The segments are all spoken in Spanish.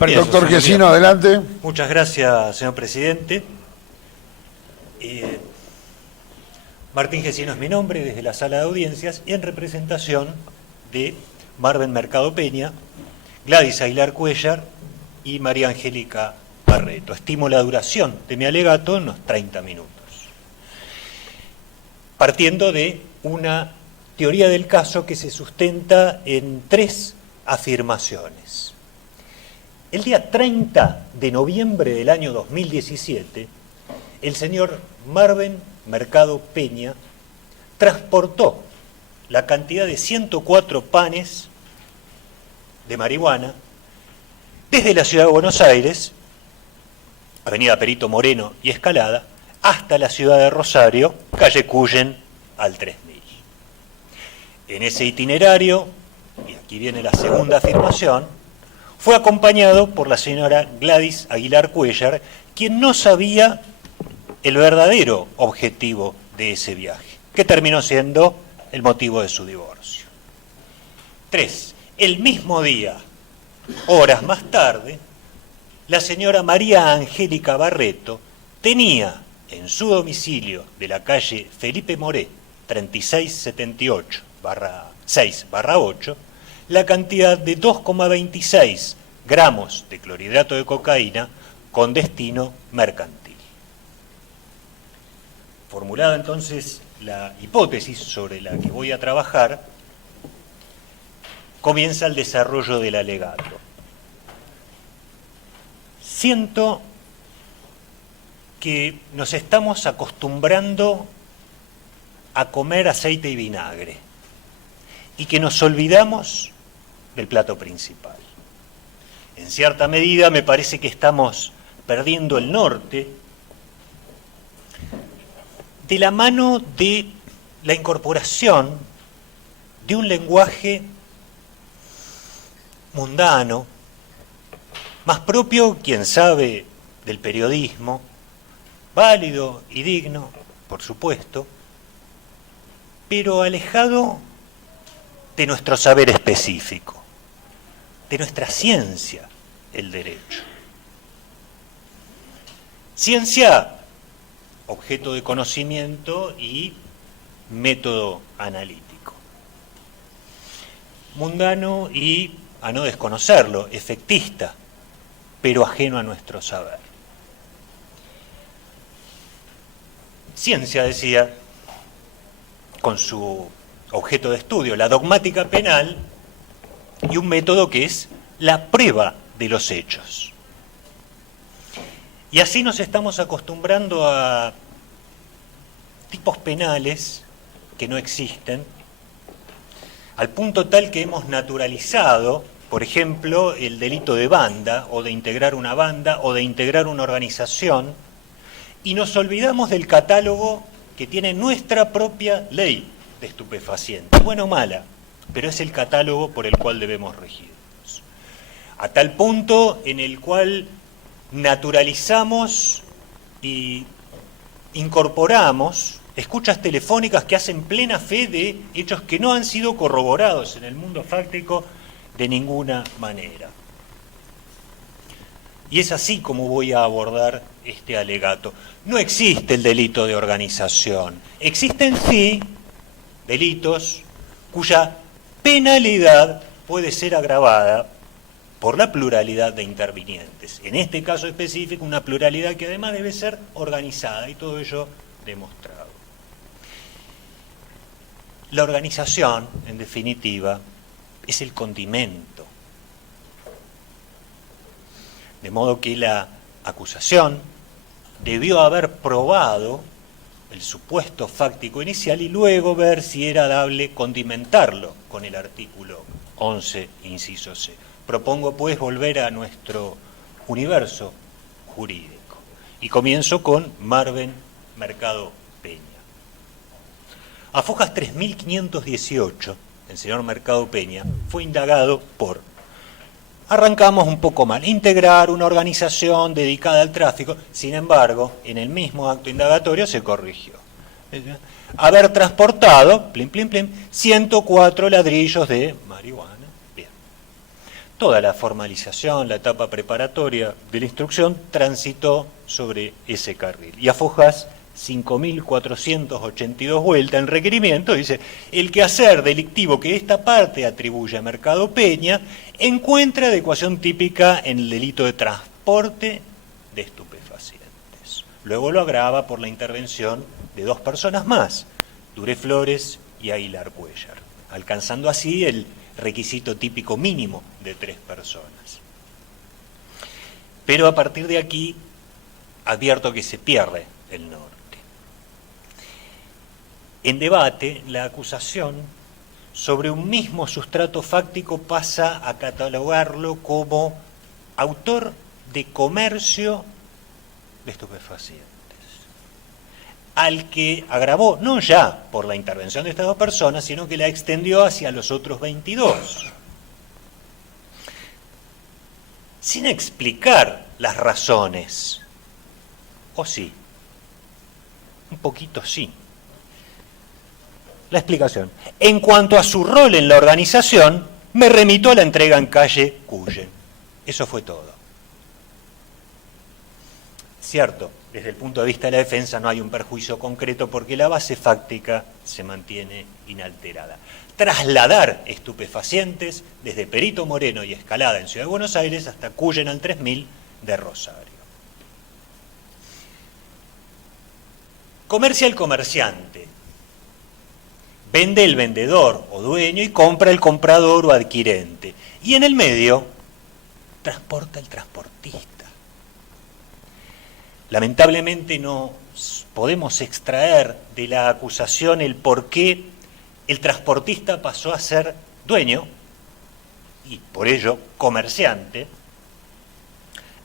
Bien, Doctor Gesino, adelante. muchas gracias, señor presidente. Martín Gesino es mi nombre, desde la sala de audiencias, y en representación de Marben Mercado Peña, Gladys Aguilar Cuéllar y María Angélica Barreto. Estimo la duración de mi alegato en unos 30 minutos. Partiendo de una teoría del caso que se sustenta en 3 afirmaciones. El día 30 de noviembre del año 2017, el señor Marben Mercado Peña transportó la cantidad de 104 panes de marihuana desde la ciudad de Buenos Aires, avenida Perito Moreno y Escalada, hasta la ciudad de Rosario, calle Cuyen al 3000. En ese itinerario, y aquí viene la segunda afirmación, fue acompañado por la señora Gladys Aguilar Cuéllar, quien no sabía el verdadero objetivo de ese viaje, que terminó siendo el motivo de su divorcio. 3. El mismo día, horas más tarde, la señora María Angélica Barreto tenía en su domicilio de la calle Felipe Moré, 3678/6/8, la cantidad de 2,26 gramos de clorhidrato de cocaína con destino mercantil. Formulada entonces la hipótesis sobre la que voy a trabajar, comienza el desarrollo del alegato. Siento que nos estamos acostumbrando a comer aceite y vinagre y que nos olvidamos del plato principal. En cierta medida me parece que estamos perdiendo el norte de la mano de la incorporación de un lenguaje mundano, más propio, quién sabe, del periodismo, válido y digno, por supuesto, pero alejado de nuestro saber específico, de nuestra ciencia, el derecho. Ciencia, objeto de conocimiento y método analítico. Mundano y, a no desconocerlo, efectista, pero ajeno a nuestro saber. Ciencia, decía, con su objeto de estudio, la dogmática penal, y un método que es la prueba de los hechos. Y así nos estamos acostumbrando a tipos penales que no existen, al punto tal que hemos naturalizado, por ejemplo, el delito de banda, o de integrar una banda, o de integrar una organización, y nos olvidamos del catálogo que tiene nuestra propia ley de estupefacientes, buena o mala, pero es el catálogo por el cual debemos regirnos. A tal punto en el cual naturalizamos y incorporamos escuchas telefónicas que hacen plena fe de hechos que no han sido corroborados en el mundo fáctico de ninguna manera. Y es así como voy a abordar este alegato. No existe el delito de organización. Existen sí delitos cuya penalidad puede ser agravada por la pluralidad de intervinientes. En este caso específico, una pluralidad que además debe ser organizada, y todo ello demostrado. La organización, en definitiva, es el condimento. De modo que la acusación debió haber probado el supuesto fáctico inicial y luego ver si era dable condimentarlo con el artículo 11, inciso C. Propongo, pues, volver a nuestro universo jurídico. Y comienzo con Marben Mercado Peña. A fojas 3518, el señor Mercado Peña fue indagado por, arrancamos un poco mal, integrar una organización dedicada al tráfico. Sin embargo, en el mismo acto indagatorio se corrigió. Haber transportado, 104 ladrillos de marihuana toda la formalización, la etapa preparatoria de la instrucción transitó sobre ese carril. Y a Fojas 5.482 vueltas en requerimiento, dice, el quehacer delictivo que esta parte atribuye a Mercado Peña encuentra adecuación típica en el delito de transporte de estupefacientes. Luego lo agrava por la intervención de dos personas más, Duré Flores y Aguilar Cuéllar, alcanzando así el requisito típico mínimo de 3 personas. Pero a partir de aquí advierto que se pierde el norte. En debate, la acusación sobre un mismo sustrato fáctico pasa a catalogarlo como autor de comercio de estupefacientes, al que agravó no ya por la intervención de estas dos personas, sino que la extendió hacia los otros 22, sin explicar las razones. ¿O sí? Un poquito sí. La explicación. En cuanto a su rol en la organización, me remito a la entrega en calle Cuyen. Eso fue todo. Cierto, desde el punto de vista de la defensa no hay un perjuicio concreto porque la base fáctica se mantiene inalterada. Trasladar estupefacientes desde Perito Moreno y Escalada en Ciudad de Buenos Aires hasta Cuyen al 3000 de Rosario. Comercia el comerciante. Vende el vendedor o dueño y compra el comprador o adquirente. Y en el medio, transporta el transportista. Lamentablemente no podemos extraer de la acusación el por qué el transportista pasó a ser dueño y por ello comerciante,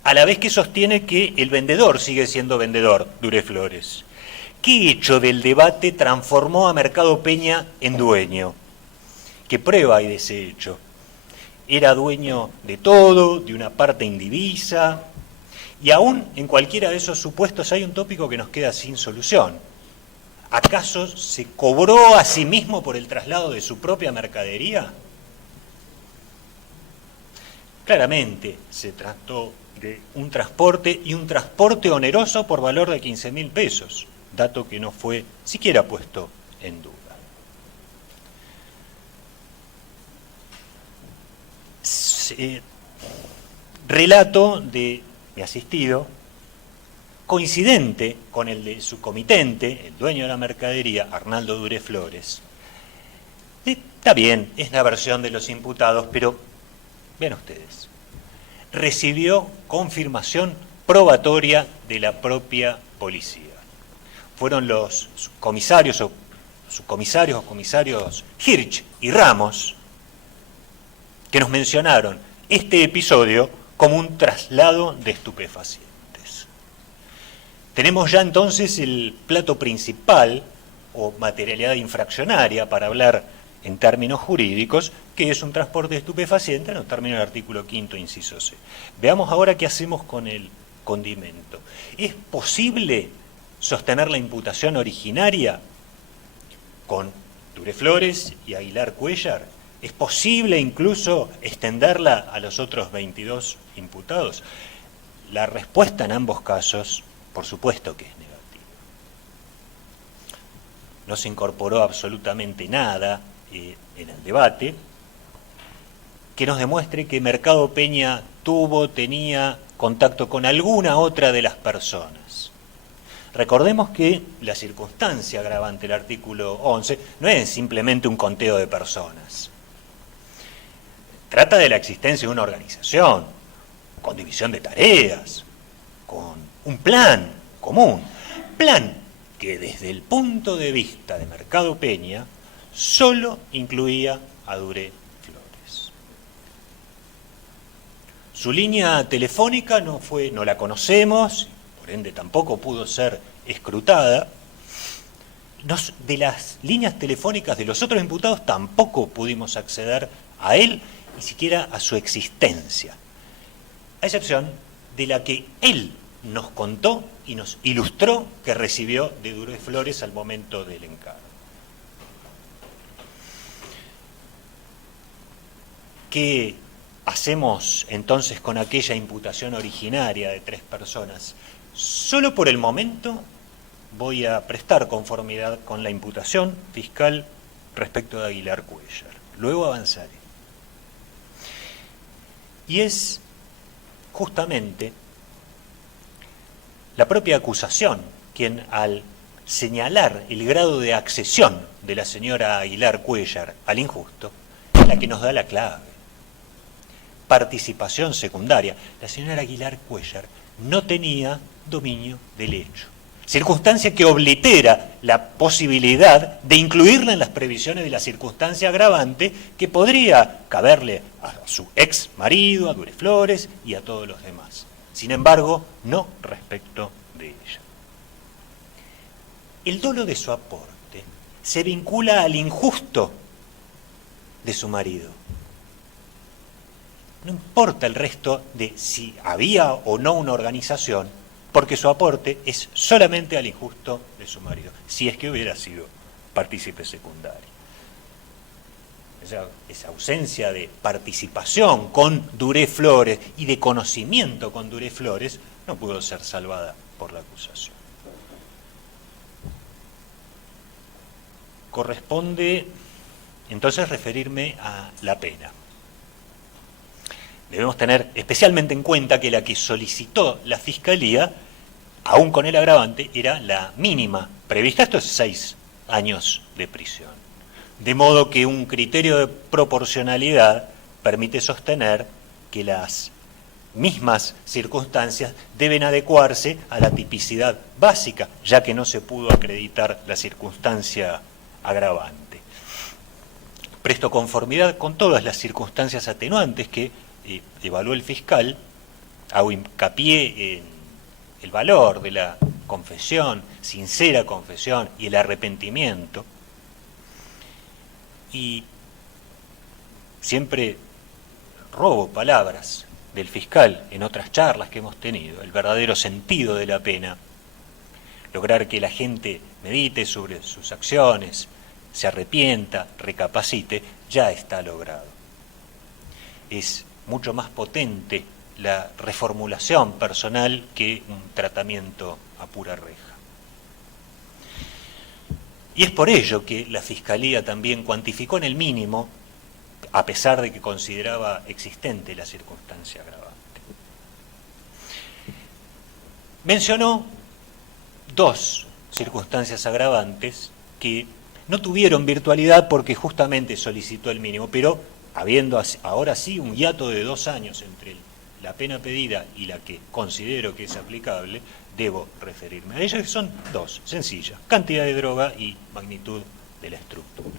a la vez que sostiene que el vendedor sigue siendo vendedor, Duré Flores. ¿Qué hecho del debate transformó a Mercado Peña en dueño? ¿Qué prueba hay de ese hecho? Era dueño de todo, de una parte indivisa, y aún en cualquiera de esos supuestos hay un tópico que nos queda sin solución. ¿Acaso se cobró a sí mismo por el traslado de su propia mercadería? Claramente se trató de un transporte y un transporte oneroso por valor de 15.000 pesos. Dato que no fue siquiera puesto en duda. Relato de mi asistido, coincidente con el de su comitente, el dueño de la mercadería, Arnaldo Duré Flores. Está bien, es la versión de los imputados, pero vean ustedes, recibió confirmación probatoria de la propia policía. Fueron los comisarios o comisarios Hirsch y Ramos que nos mencionaron este episodio como un traslado de estupefacientes. Tenemos ya entonces el plato principal o materialidad infraccionaria para hablar en términos jurídicos, que es un transporte de estupefaciente en los términos del artículo 5º, inciso C. Veamos ahora qué hacemos con el condimento. ¿Es posible sostener la imputación originaria con Duré Flores y Aguilar Cuéllar? ¿Es posible incluso extenderla a los otros 22 imputados? La respuesta en ambos casos, por supuesto que es negativa. No se incorporó absolutamente nada en el debate que nos demuestre que Mercado Peña tenía contacto con alguna otra de las personas. Recordemos que la circunstancia agravante del artículo 11 no es simplemente un conteo de personas. Trata de la existencia de una organización, con división de tareas, con un plan común. Plan que desde el punto de vista de Mercado Peña solo incluía a Duré Flores. Su línea telefónica no la conocemos, por ende tampoco pudo ser escrutada. De las líneas telefónicas de los otros imputados tampoco pudimos acceder a él, ni siquiera a su existencia, a excepción de la que él nos contó y nos ilustró que recibió de Duré Flores al momento del encargo. ¿Qué hacemos entonces con aquella imputación originaria de 3 personas. Solo por el momento voy a prestar conformidad con la imputación fiscal respecto de Aguilar Cuéllar. Luego avanzaré. Y es justamente la propia acusación quien, al señalar el grado de accesión de la señora Aguilar Cuéllar al injusto, es la que nos da la clave. Participación secundaria. La señora Aguilar Cuéllar no tenía dominio del hecho, circunstancia que oblitera la posibilidad de incluirla en las previsiones de la circunstancia agravante que podría caberle a su ex marido, a Dureflores y a todos los demás. Sin embargo, no respecto de ella. El dolo de su aporte se vincula al injusto de su marido. No importa el resto de si había o no una organización, porque su aporte es solamente al injusto de su marido, si es que hubiera sido partícipe secundario. Esa ausencia de participación con Dureflores y de conocimiento con Dureflores no pudo ser salvada por la acusación. Corresponde entonces referirme a la pena. Debemos tener especialmente en cuenta que la que solicitó la Fiscalía, aún con el agravante, era la mínima prevista, esto es 6 años de prisión. De modo que un criterio de proporcionalidad permite sostener que las mismas circunstancias deben adecuarse a la tipicidad básica, ya que no se pudo acreditar la circunstancia agravante. Presto conformidad con todas las circunstancias atenuantes que evaluó el fiscal, hago hincapié en el valor de la confesión, sincera confesión y el arrepentimiento, y siempre robo palabras del fiscal en otras charlas que hemos tenido, el verdadero sentido de la pena, lograr que la gente medite sobre sus acciones, se arrepienta, recapacite, ya está logrado. Es mucho más potente la reformulación personal que un tratamiento a pura reja. Y es por ello que la Fiscalía también cuantificó en el mínimo, a pesar de que consideraba existente la circunstancia agravante. Mencionó 2 circunstancias agravantes que no tuvieron virtualidad porque justamente solicitó el mínimo, pero habiendo ahora sí un hiato de 2 años entre la pena pedida y la que considero que es aplicable, debo referirme a ellas, que son 2, sencillas: cantidad de droga y magnitud de la estructura.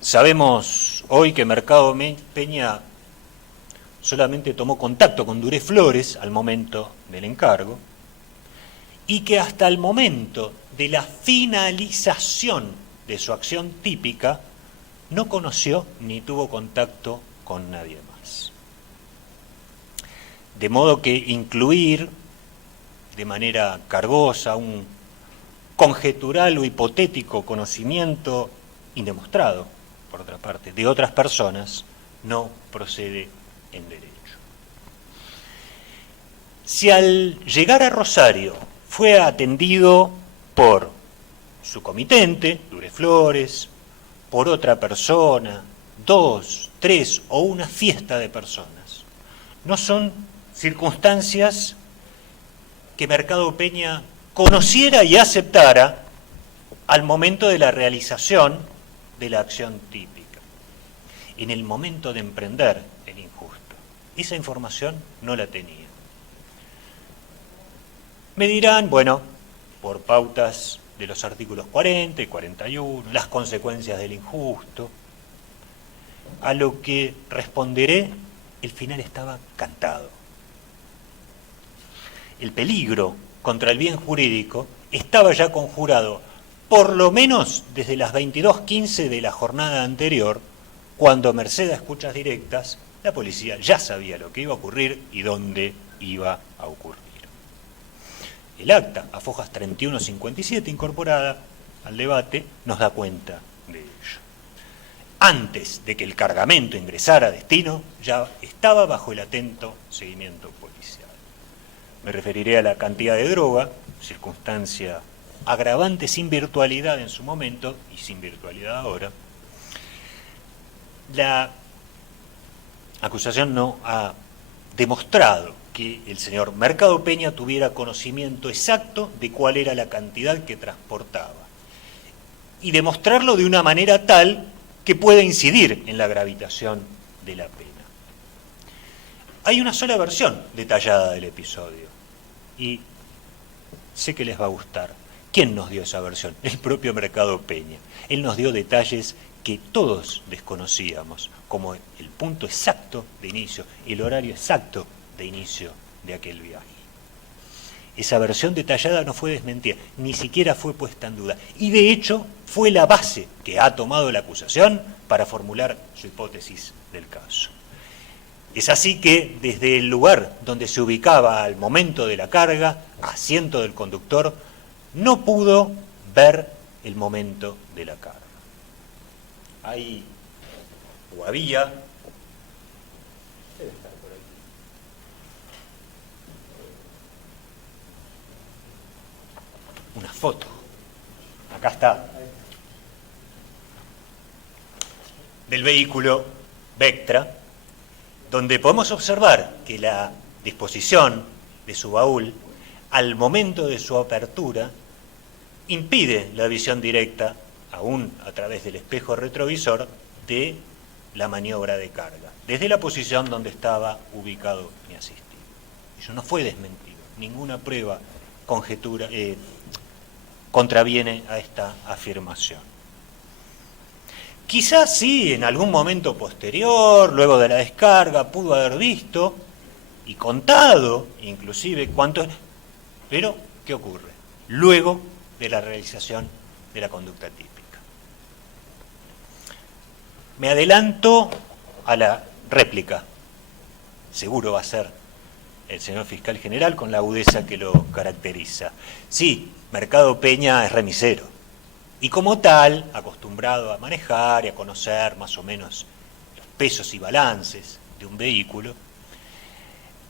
Sabemos hoy que Mercado Peña solamente tomó contacto con Dureflores al momento del encargo y que hasta el momento de la finalización de su acción típica no conoció ni tuvo contacto con nadie más. De modo que incluir de manera cargosa un conjetural o hipotético conocimiento indemostrado, por otra parte, de otras personas, no procede en derecho. Si al llegar a Rosario fue atendido por su comitente, Dureflores, por otra persona, 2, 3 o una fiesta de personas, no son circunstancias que Mercado Peña conociera y aceptara al momento de la realización de la acción típica, en el momento de emprender el injusto. Esa información no la tenía. Me dirán, bueno, por pautas de los artículos 40 y 41, las consecuencias del injusto, a lo que responderé, el final estaba cantado. El peligro contra el bien jurídico estaba ya conjurado, por lo menos desde las 22:15 de la jornada anterior, cuando, merced a escuchas directas, la policía ya sabía lo que iba a ocurrir y dónde iba a ocurrir. El acta, a fojas 31-57, incorporada al debate, nos da cuenta de ello. antes de que el cargamento ingresara a destino, ya estaba bajo el atento seguimiento policial. Me referiré a la cantidad de droga, circunstancia agravante sin virtualidad en su momento y sin virtualidad ahora. La acusación no ha demostrado que el señor Mercado Peña tuviera conocimiento exacto de cuál era la cantidad que transportaba, y demostrarlo de una manera tal que pueda incidir en la gravitación de la pena. Hay una sola versión detallada del episodio, y sé que les va a gustar. ¿Quién nos dio esa versión? El propio Mercado Peña. Él nos dio detalles que todos desconocíamos, como el punto exacto de inicio, el horario exacto de inicio de aquel viaje. Esa versión detallada no fue desmentida, ni siquiera fue puesta en duda, y de hecho fue la base que ha tomado la acusación para formular su hipótesis del caso. Es así que desde el lugar donde se ubicaba al momento de la carga, asiento del conductor, no pudo ver el momento de la carga. Ahí, o había, debe estar por aquí, una foto. Acá está. Del vehículo Vectra, donde podemos observar que la disposición de su baúl al momento de su apertura impide la visión directa, aún a través del espejo retrovisor, de la maniobra de carga, desde la posición donde estaba ubicado mi asistido. Eso no fue desmentido, ninguna prueba, conjetura, contraviene a esta afirmación. Quizás sí, en algún momento posterior, luego de la descarga, pudo haber visto y contado, inclusive, cuánto... Pero, ¿qué ocurre? Luego de la realización de la conducta típica. Me adelanto a la réplica. Seguro va a ser el señor fiscal general con la agudeza que lo caracteriza. Sí, Mercado Peña es remisero. Y como tal, acostumbrado a manejar y a conocer más o menos los pesos y balances de un vehículo,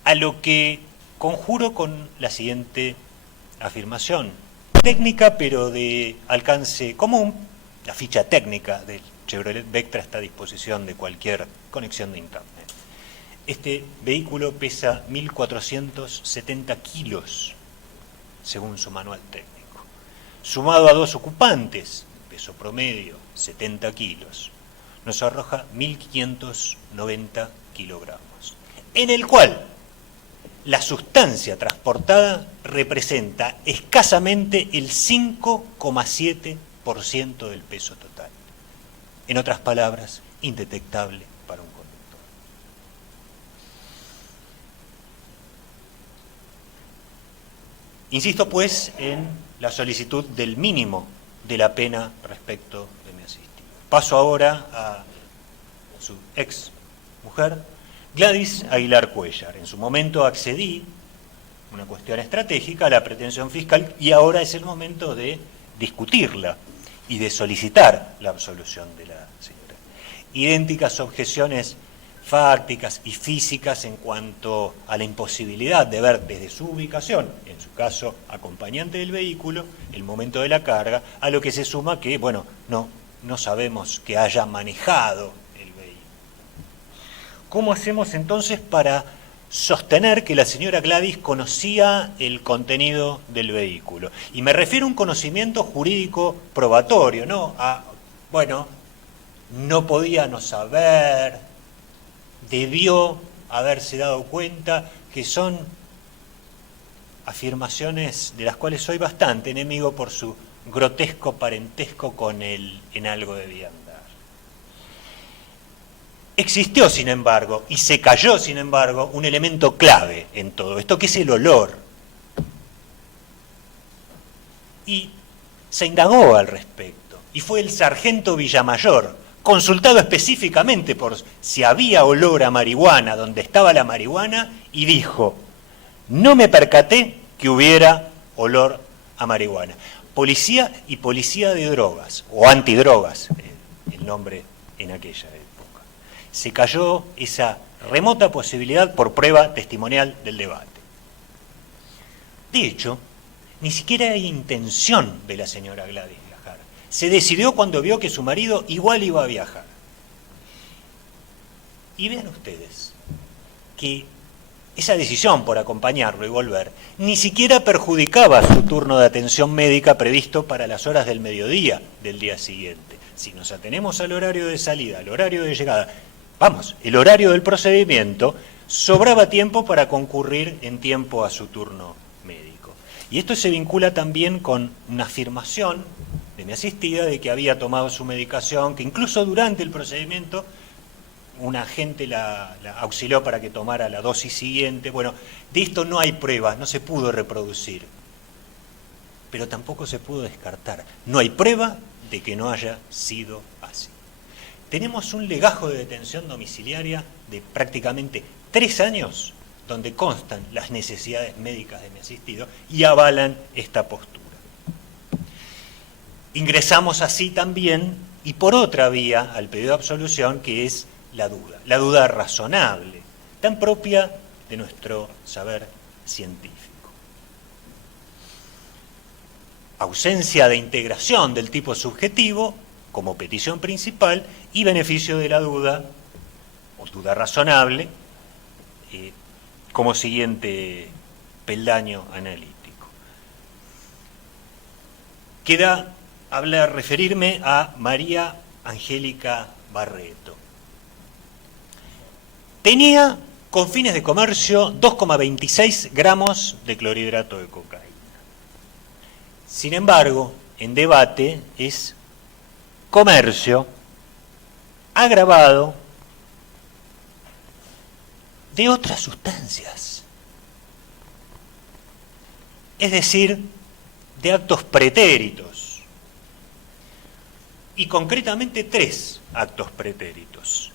a lo que conjuro con la siguiente afirmación, técnica pero de alcance común. La ficha técnica del Chevrolet Vectra está a disposición de cualquier conexión de internet. Este vehículo pesa 1.470 kilos, según su manual técnico. Sumado a dos ocupantes, peso promedio 70 kilos, nos arroja 1.590 kilogramos, en el cual la sustancia transportada representa escasamente el 5,7% del peso total. En otras palabras, indetectable para un conductor. Insisto, pues, en la solicitud del mínimo de la pena respecto de mi asistido. Paso ahora a su ex mujer, Gladys Aguilar Cuéllar. En su momento accedí, una cuestión estratégica, a la pretensión fiscal, y ahora es el momento de discutirla y de solicitar la absolución de la señora. Idénticas objeciones fácticas y físicas en cuanto a la imposibilidad de ver desde su ubicación, en su caso acompañante del vehículo, el momento de la carga, a lo que se suma que, bueno, no sabemos que haya manejado el vehículo. ¿Cómo hacemos entonces para sostener que la señora Gladys conocía el contenido del vehículo? Y me refiero a un conocimiento jurídico probatorio, ¿no? Bueno, no podía no saber, debió haberse dado cuenta, que son afirmaciones de las cuales soy bastante enemigo por su grotesco parentesco con el en algo debía andar. Existió, sin embargo, y se cayó, sin embargo, un elemento clave en todo esto, que es el olor. Y se indagó al respecto, y fue el sargento Villamayor, consultado específicamente por si había olor a marihuana donde estaba la marihuana, y dijo: no me percaté que hubiera olor a marihuana. Policía y policía de drogas, o antidrogas, el nombre en aquella época. Se cayó esa remota posibilidad por prueba testimonial del debate. De hecho, ni siquiera hay intención de la señora Gladys viajar. Se decidió cuando vio que su marido igual iba a viajar. Y vean ustedes que esa decisión por acompañarlo y volver ni siquiera perjudicaba su turno de atención médica previsto para las horas del mediodía del día siguiente. Si nos atenemos al horario de salida, al horario de llegada, el horario del procedimiento, sobraba tiempo para concurrir en tiempo a su turno médico. Y esto se vincula también con una afirmación de mi asistida de que había tomado su medicación, que incluso durante el procedimiento un agente la auxilió para que tomara la dosis siguiente. Bueno, de esto no hay pruebas, no se pudo reproducir, pero tampoco se pudo descartar. No hay prueba de que no haya sido así. Tenemos un legajo de detención domiciliaria de prácticamente 3 años, donde constan las necesidades médicas de mi asistido y avalan esta postura. Ingresamos así también, y por otra vía, al pedido de absolución, que es la duda razonable, tan propia de nuestro saber científico. Ausencia de integración del tipo subjetivo como petición principal y beneficio de la duda, o duda razonable, como siguiente peldaño analítico. Queda referirme a María Angélica Barreto. Tenía, con fines de comercio, 2,26 gramos de clorhidrato de cocaína. Sin embargo, en debate es comercio agravado de otras sustancias. Es decir, de actos pretéritos. Y concretamente 3 actos pretéritos.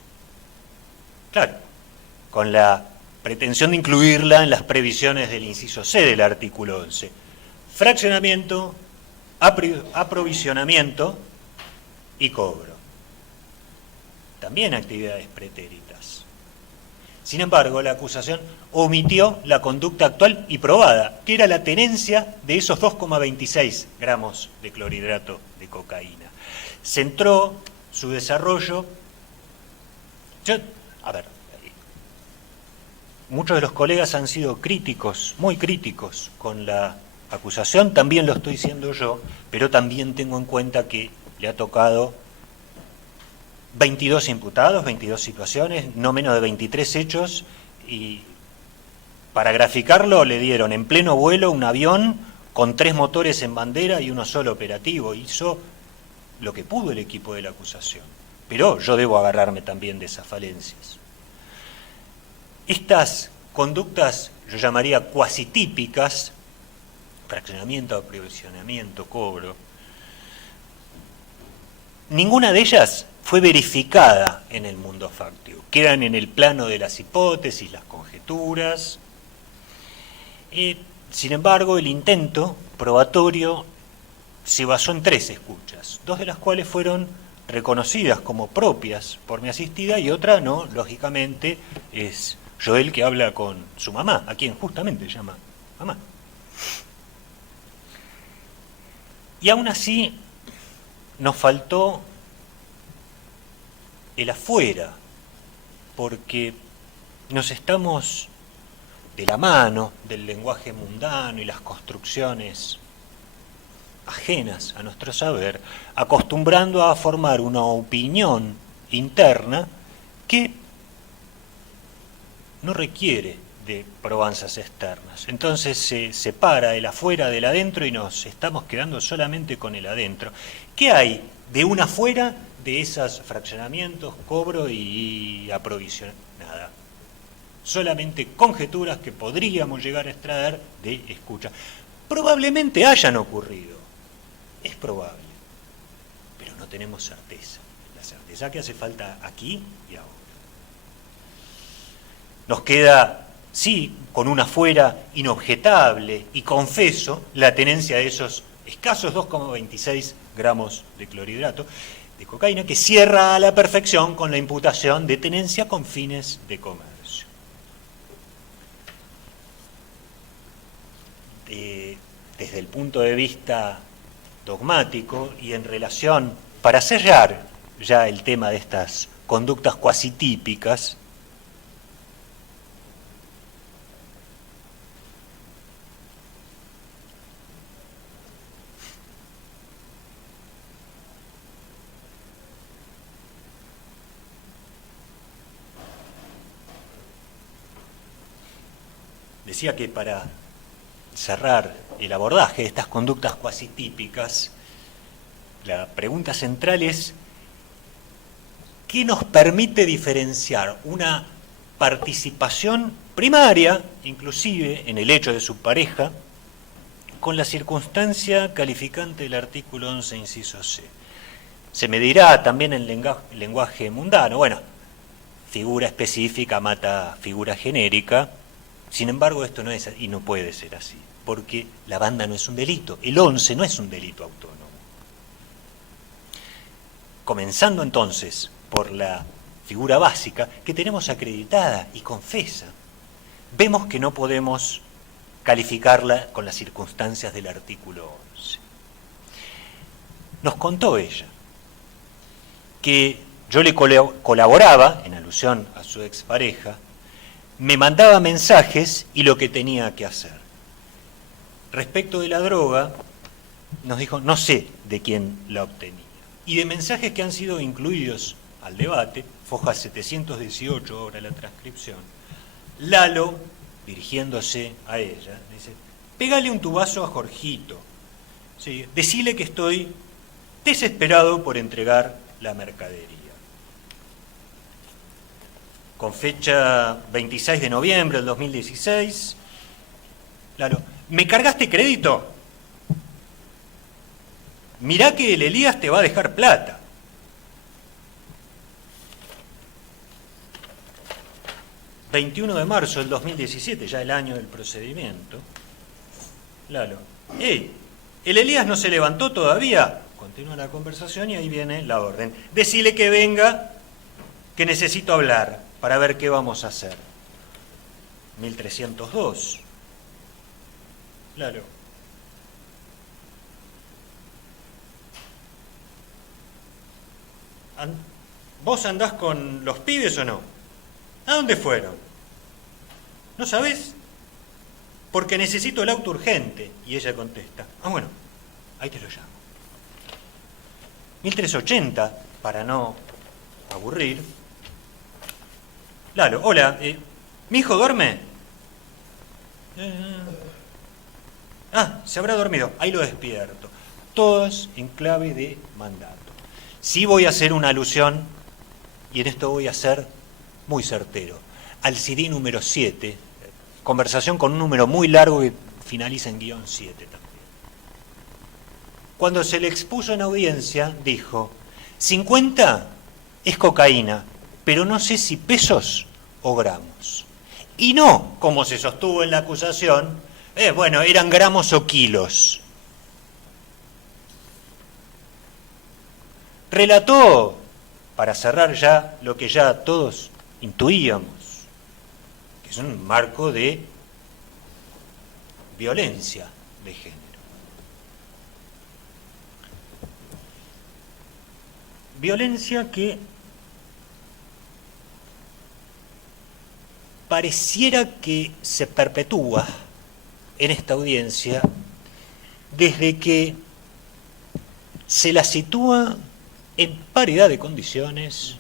Claro, con la pretensión de incluirla en las previsiones del inciso C del artículo 11. Fraccionamiento, aprovisionamiento y cobro. También actividades pretéritas. Sin embargo, la acusación omitió la conducta actual y probada, que era la tenencia de esos 2,26 gramos de clorhidrato de cocaína. Centró su desarrollo. Muchos de los colegas han sido críticos, muy críticos con la acusación, también lo estoy siendo yo, pero también tengo en cuenta que le ha tocado 22 imputados, 22 situaciones, no menos de 23 hechos, y para graficarlo le dieron en pleno vuelo un avión con 3 motores en bandera y uno solo operativo. Hizo lo que pudo el equipo de la acusación, pero yo debo agarrarme también de esas falencias. Estas conductas yo llamaría cuasi típicas, fraccionamiento, aprovisionamiento, cobro, ninguna de ellas fue verificada en el mundo fáctico. Quedan en el plano de las hipótesis, las conjeturas. Sin embargo, el intento probatorio se basó en 3 escuchas, 2 de las cuales fueron reconocidas como propias por mi asistida y otra no, lógicamente, es Joel que habla con su mamá, a quien justamente llama mamá. Y aún así nos faltó el afuera, porque nos estamos de la mano del lenguaje mundano y las construcciones ajenas a nuestro saber, acostumbrando a formar una opinión interna que no requiere de probanzas externas. Entonces se separa el afuera del adentro y nos estamos quedando solamente con el adentro. ¿Qué hay de un afuera de esos fraccionamientos, cobro y aprovisión? Nada. Solamente conjeturas que podríamos llegar a extraer de escucha. Probablemente hayan ocurrido. Es probable. Pero no tenemos certeza. La certeza que hace falta aquí y ahora. Nos queda, sí, con un afuera inobjetable y confeso, la tenencia de esos escasos 2,26 gramos de clorhidrato, de cocaína, que cierra a la perfección con la imputación de tenencia con fines de comercio. Desde el punto de vista dogmático y en relación, para cerrar ya el tema de estas conductas cuasi típicas, decía que para cerrar el abordaje de estas conductas cuasi típicas, la pregunta central es ¿qué nos permite diferenciar una participación primaria, inclusive en el hecho de su pareja, con la circunstancia calificante del artículo 11, inciso C? Se medirá también en lenguaje mundano. Bueno, figura específica mata figura genérica. Sin embargo, esto no es y no puede ser así, porque la banda no es un delito, el 11 no es un delito autónomo. Comenzando entonces por la figura básica que tenemos acreditada y confesa, vemos que no podemos calificarla con las circunstancias del artículo 11. Nos contó ella que yo le colaboraba, en alusión a su expareja, me mandaba mensajes y lo que tenía que hacer. Respecto de la droga, nos dijo, no sé de quién la obtenía. Y de mensajes que han sido incluidos al debate, foja 718, ahora la transcripción, Lalo, dirigiéndose a ella, dice, pégale un tubazo a Jorgito, ¿sí? Decile que estoy desesperado por entregar la mercadería. Con fecha 26 de noviembre del 2016, Lalo, ¿me cargaste crédito? Mirá que el Elías te va a dejar plata. ...21 de marzo del 2017, ya el año del procedimiento. Lalo, ¡ey! ¿El Elías no se levantó todavía? Continúa la conversación y ahí viene la orden. Decile que venga, que necesito hablar, para ver qué vamos a hacer. 1302. Lalo. ¿Vos andás con los pibes o no? ¿A dónde fueron? ¿No sabés? Porque necesito el auto urgente. Y ella contesta, bueno, ahí te lo llamo. 1380, para no aburrir. Lalo, hola, ¿mi hijo duerme? Se habrá dormido, ahí lo despierto. Todos en clave de mandato. Sí voy a hacer una alusión, y en esto voy a ser muy certero, al CD número 7, conversación con un número muy largo que finaliza en guión 7 también. Cuando se le expuso en audiencia, dijo, 50 es cocaína, pero no sé si pesos o gramos. Y no, como se sostuvo en la acusación, bueno, eran gramos o kilos. Relató, para cerrar ya lo que ya todos intuíamos, que es un marco de violencia de género. Violencia que pareciera que se perpetúa en esta audiencia desde que se la sitúa en paridad de condiciones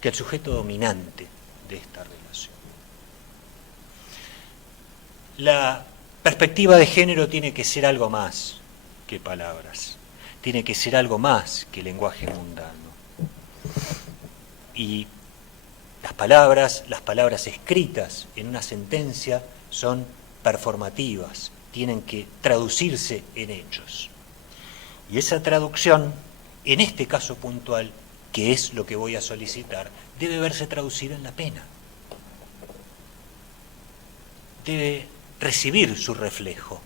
que el sujeto dominante de esta relación. La perspectiva de género tiene que ser algo más que palabras, tiene que ser algo más que lenguaje mundano. Y las palabras escritas en una sentencia son performativas, tienen que traducirse en hechos. Y esa traducción, en este caso puntual, que es lo que voy a solicitar, debe verse traducida en la pena. Debe recibir su reflejo.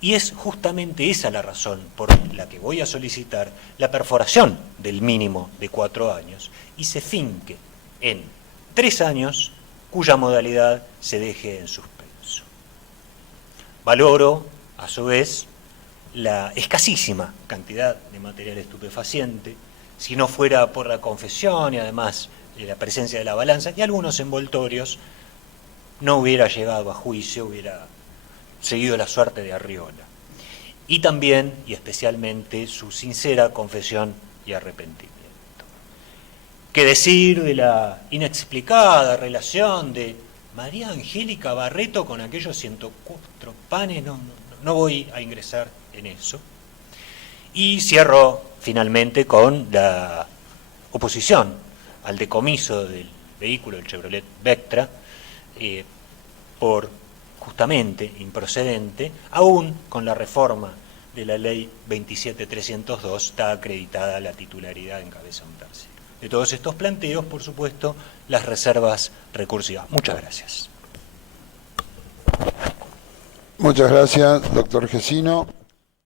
Y es justamente esa la razón por la que voy a solicitar la perforación del mínimo de 4 años y se finque en 3 años, cuya modalidad se deje en suspenso. Valoro, a su vez, la escasísima cantidad de material estupefaciente, si no fuera por la confesión y además la presencia de la balanza y algunos envoltorios, no hubiera llegado a juicio, hubiera seguido la suerte de Arriola. Y también, y especialmente, su sincera confesión y arrepentimiento. ¿Qué decir de la inexplicada relación de María Angélica Barreto con aquellos 104 panes? No voy a ingresar en eso. Y cierro finalmente con la oposición al decomiso del vehículo, el Chevrolet Vectra, por justamente improcedente, aún con la reforma de la ley 27.302 está acreditada la titularidad en cabeza de un tercero. De todos estos planteos, por supuesto, las reservas recursivas. Muchas gracias. Muchas gracias, doctor Gesino.